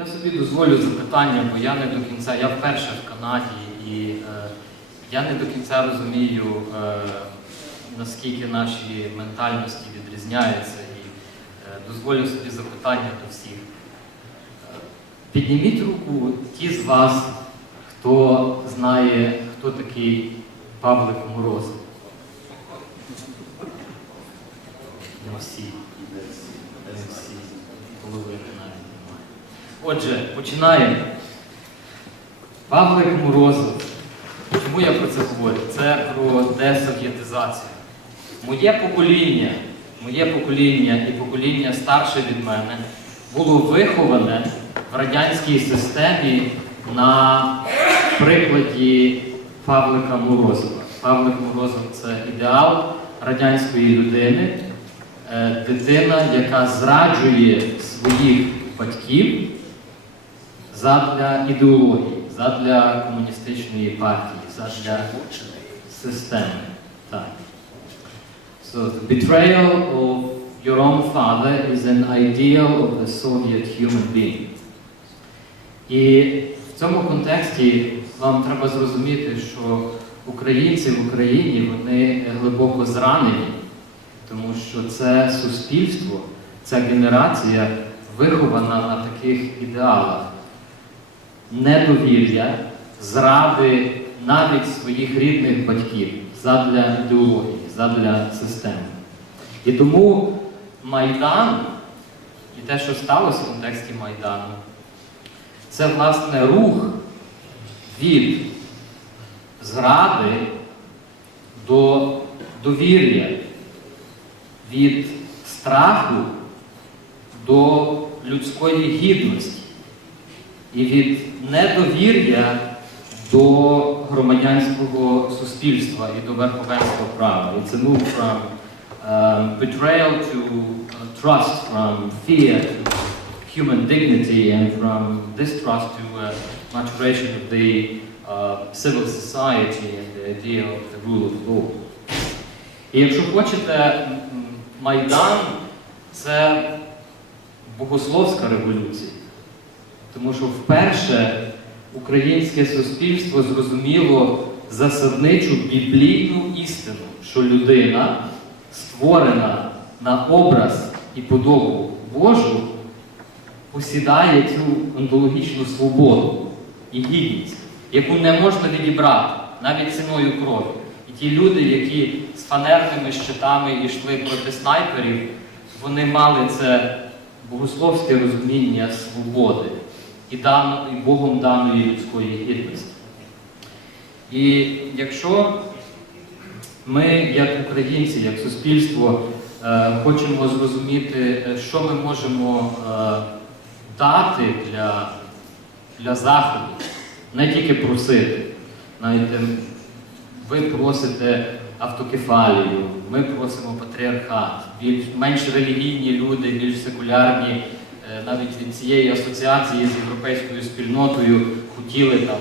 Я собі дозволю запитання, бо я не до кінця, я вперше в Канаді, і е, я не до кінця розумію, е, наскільки наші ментальності відрізняються. І е, дозволю собі запитання до всіх. Підніміть руку ті з вас, хто знає, хто такий Павлик Морозов. Не всі. Не всі. Половини навіть. Отже, починаємо. Павлик Морозов. Чому я про це говорю? Це про десовєтизацію. Моє покоління, моє покоління і покоління старше від мене було виховане в радянській системі на прикладі Павлика Морозова. Павлик Морозов це ідеал радянської людини, е, дитина, яка зраджує своїх батьків задля ідеології, задля комуністичної партії, задля системи. Так. So the betrayal of your own father is an ideal of the Soviet human being. І в цьому контексті вам треба зрозуміти, що українці в Україні вони глибоко зранені, тому що це суспільство, ця генерація вихована на таких ідеалах недовір'я, зради навіть своїх рідних батьків задля ідеології, задля системи. І тому Майдан і те, що сталося в контексті Майдану, це власне рух від зради до довір'я, від страху до людської гідності і від недовір'я до громадянського суспільства і до верховенства права. It's a move from um, betrayal to uh, trust, from fear to human dignity, and from distrust to uh, maturation of the uh, civil society and the idea of the rule of law. І якщо хочете, Майдан це богословська революція. Тому що вперше українське суспільство зрозуміло засадничу біблійну істину, що людина, створена на образ і подобу Божу, посідає цю онтологічну свободу і гідність, яку не можна відібрати навіть ціною крові. І ті люди, які з фанерними щитами йшли проти снайперів, вони мали це богословське розуміння свободи і, Богом даної людської гідності. І якщо ми, як українці, як суспільство, е, хочемо зрозуміти, що ми можемо е, дати для, для Заходу, не тільки просити. Знаєте, ви просите автокефалію, ми просимо патріархат, більш менш релігійні люди, більш секулярні, навіть від цієї асоціації з європейською спільнотою хотіли там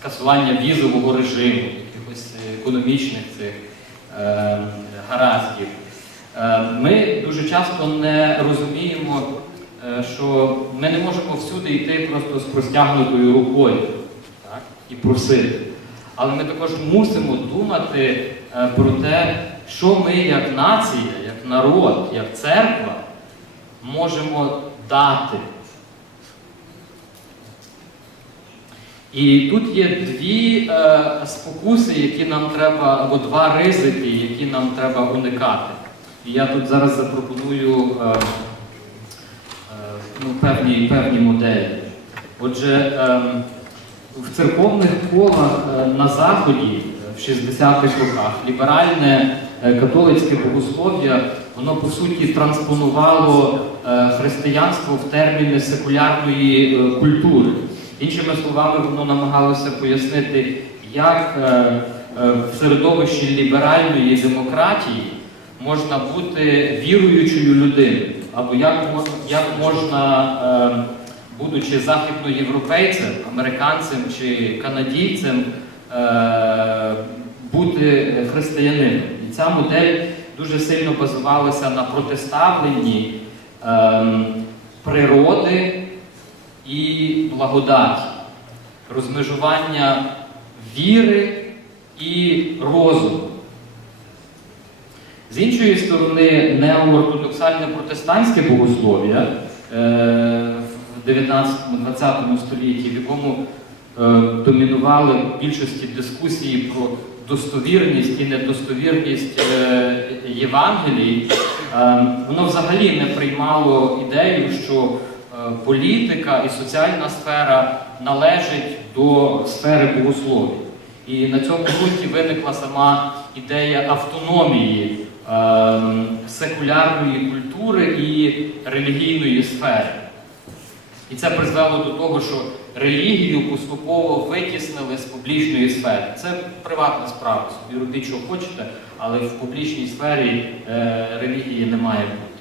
скасування візового режиму, якихось е, економічних цих е, гараздів. Е, ми дуже часто не розуміємо, е, що ми не можемо всюди йти просто з простягнутою рукою так, і просити. Але ми також мусимо думати е, про те, що ми як нація, як народ, як церква можемо дати. І тут є дві е, спокуси, які нам треба, або два ризики, які нам треба уникати. І я тут зараз запропоную е, е, ну, певні, певні моделі. Отже, ем, в церковних колах е, на Заході е, в 60-х роках ліберальне е, католицьке богослов'я, воно по суті транспонувало е, християнство в терміни секулярної е, культури. Іншими словами, воно намагалося пояснити, як е, в середовищі ліберальної демократії можна бути віруючою людиною, або як як можна будучи західноєвропейцем, американцем чи канадійцем, бути християнином. І ця модель дуже сильно базувалася на протиставленні ем, природи і благодаті, розмежування віри і розуму. З іншої сторони, неоортодоксальне протестантське богослов'я е, в 19-20 столітті, в якому е, домінували більшості дискусії про достовірність і недостовірність е, Євангелій, е, воно взагалі не приймало ідею, що е, політика і соціальна сфера належить до сфери богослов'я. І на цьому ґрунті виникла сама ідея автономії е, секулярної культури і релігійної сфери. І це призвело до того, що релігію поступово витіснили з публічної сфери. Це приватна справа, собі робіть, що хочете, але в публічній сфері е, релігії не має бути.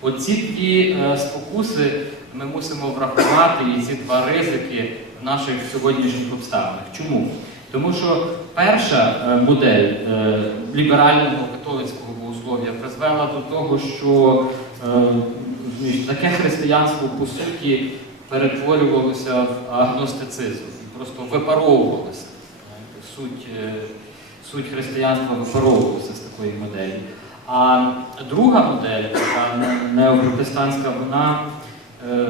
Оці дві е, спокуси ми мусимо врахувати, і ці два ризики в наших сьогоднішніх обставинах. Чому? Тому що перша е, модель е, ліберального католицького богослов'я призвела до того, що е, таке християнство по суті перетворювалося в агностицизм, просто випаровувалося. Суть, е, суть християнства випаровувалася з такої моделі. А друга модель, така не- неопротестантська, вона е,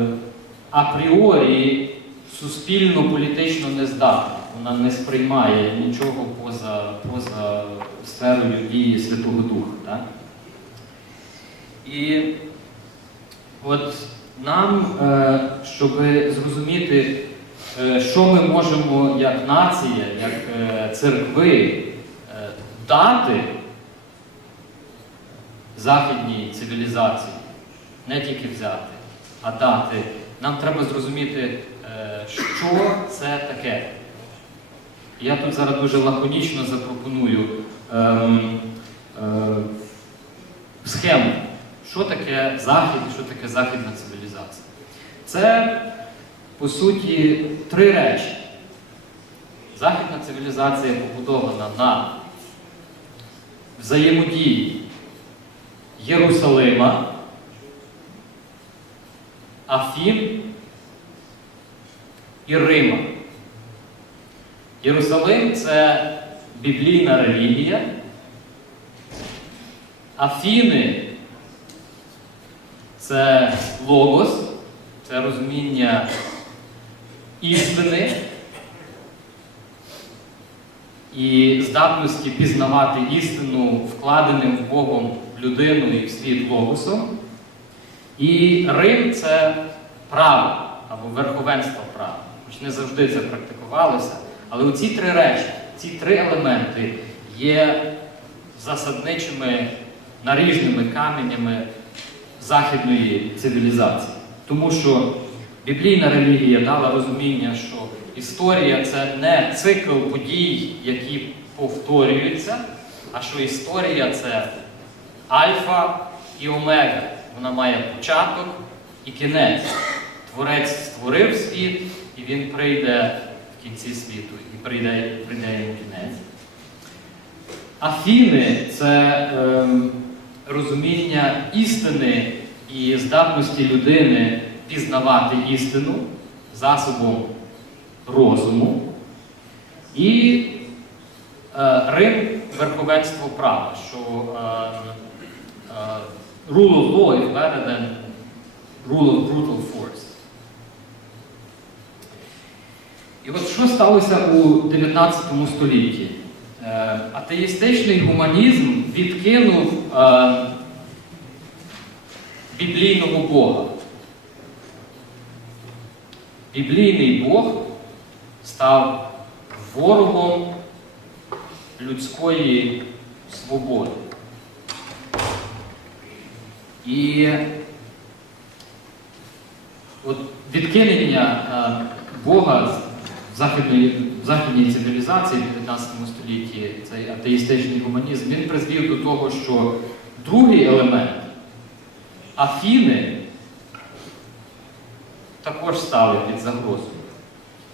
апріорі суспільно-політично не здатна. Вона не сприймає нічого поза, поза сферою дії Святого Духа. Так? І от нам, е, щоб зрозуміти, е, що ми можемо як нація, як е, церкви дати західній цивілізації, не тільки взяти, а дати, нам треба зрозуміти, що це таке. Я тут зараз дуже лаконічно запропоную ем, е, схему, що таке Захід і що таке західна цивілізація. Це, по суті, три речі. Західна цивілізація побудована на взаємодії Єрусалима, Афін і Рима. Єрусалим це біблійна релігія. Афіни це логос, це розуміння істини і здатності пізнавати істину, вкладеним Богом в людину і в світ логосом. І Рим це право або верховенство права. Хоч не завжди це практикувалося. Але оці три речі, ці три елементи є засадничими наріжними каменями західної цивілізації. Тому що біблійна релігія дала розуміння, що історія це не цикл подій, які повторюються, а що історія це альфа і омега. Вона має початок і кінець. Творець створив світ, і він прийде в кінці світу, і прийде, прийде йому кінець. Афіни це ем, розуміння істини і здатності людини пізнавати істину засобом розуму. І е, Рим верховенство права, що е, е, rule of law is better than rule of brutal force. І от що сталося у 19 столітті? Е, Атеїстичний гуманізм відкинув е, біблійного Бога. Біблійний Бог став ворогом людської свободи. І от відкинення е, Бога з західної, в західній цивілізації в 19 столітті, цей атеїстичний гуманізм, він призвів до того, що другий елемент Афіни також стали під загрозою.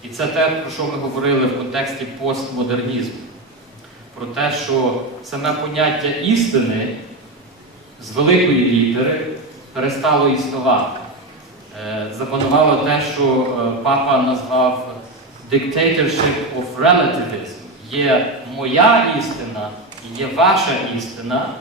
І це те, про що ми говорили в контексті постмодернізму. Про те, що саме поняття істини з великої літери перестало існувати. е, запанувало те, що е, папа назвав dictatorship of relativism. Є моя істина і є ваша істина,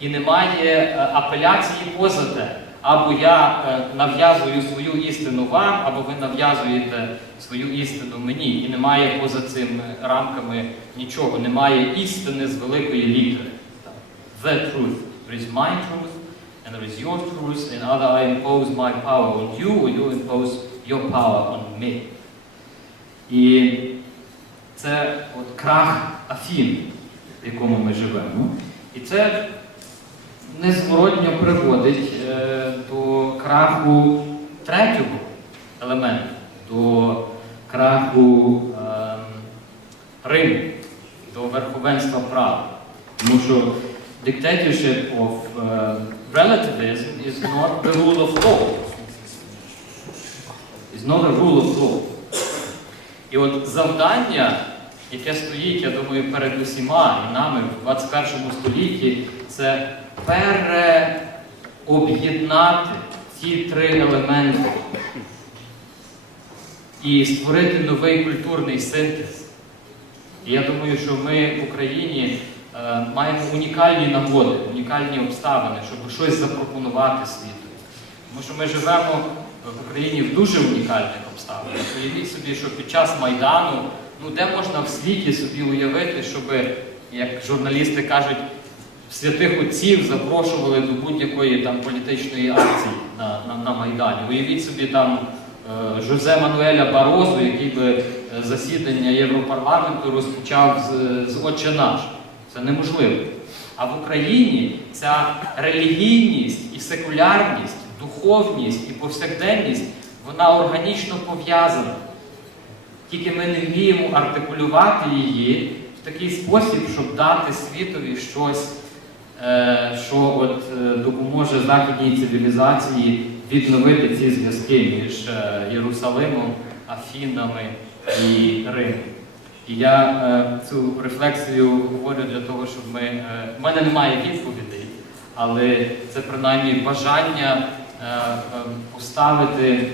і немає е, апеляції поза те. Або я е, нав'язую свою істину вам, або ви нав'язуєте свою істину мені. І немає поза цими рамками нічого. Немає істини з великої літери. The truth. There is my truth, and there is your truth, and either I impose my power on you, or you impose your power on me. І це от крах Афін, в якому ми живемо. І це незворотньо приводить е, до краху третього елементу, до краху е, Риму, до верховенства права. Тому що dictatorship of е, relativism is not the rule of law. Is not a rule of law. І от завдання, яке стоїть, я думаю, перед усіма і нами в 21 столітті, це переоб'єднати ці три елементи і створити новий культурний синтез. І я думаю, що ми в Україні е, маємо унікальні нагоди, унікальні обставини, щоб щось запропонувати світу. Тому що ми живемо в Україні в дуже унікальних обставинах. Уявіть собі, що під час Майдану, ну де можна в світі собі уявити, щоб, як журналісти кажуть, святих отців запрошували до будь-якої там політичної акції на, на, на Майдані. Уявіть собі там е, Жозе Мануеля Барозу, який би е, засідання Європарламенту розпочав з, з «Отче наш. Це неможливо. А в Україні ця релігійність і секулярність, духовність і повсякденність, вона органічно пов'язана. Тільки ми не вміємо артикулювати її в такий спосіб, щоб дати світові щось, що от, е, допоможе західній цивілізації відновити ці зв'язки між е, Єрусалимом, Афінами і Римом. І я е, цю рефлексію говорю для того, щоб ми. Е, в мене немає відповідей, але це принаймні бажання е, е, поставити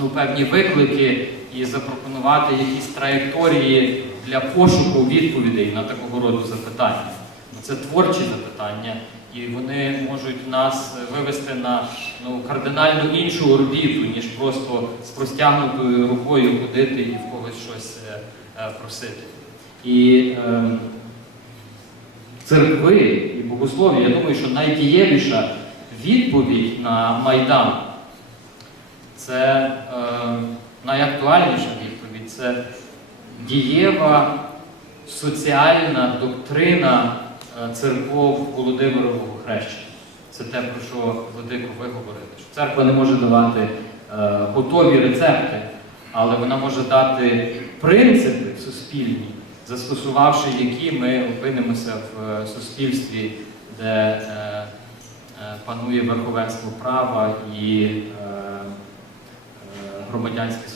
ну, певні виклики і запропонувати якісь траєкторії для пошуку відповідей на такого роду запитання. Бо Це творчі запитання, і вони можуть нас вивести на ну, кардинально іншу орбіту, ніж просто з простягнутою рукою ходити і в когось щось е, е, просити. І е, церкви і богослов'я, я думаю, що найдієвіша відповідь на Майдан це е, найактуальніша відповідь це дієва соціальна доктрина церков Володимирового хрещення. Це те, про що Владико ви говорите. Що церква не може давати е, готові рецепти, але вона може дати принципи суспільні, застосувавши які ми опинимося в е, суспільстві, де е, е, панує верховенство права і е, е, громадянське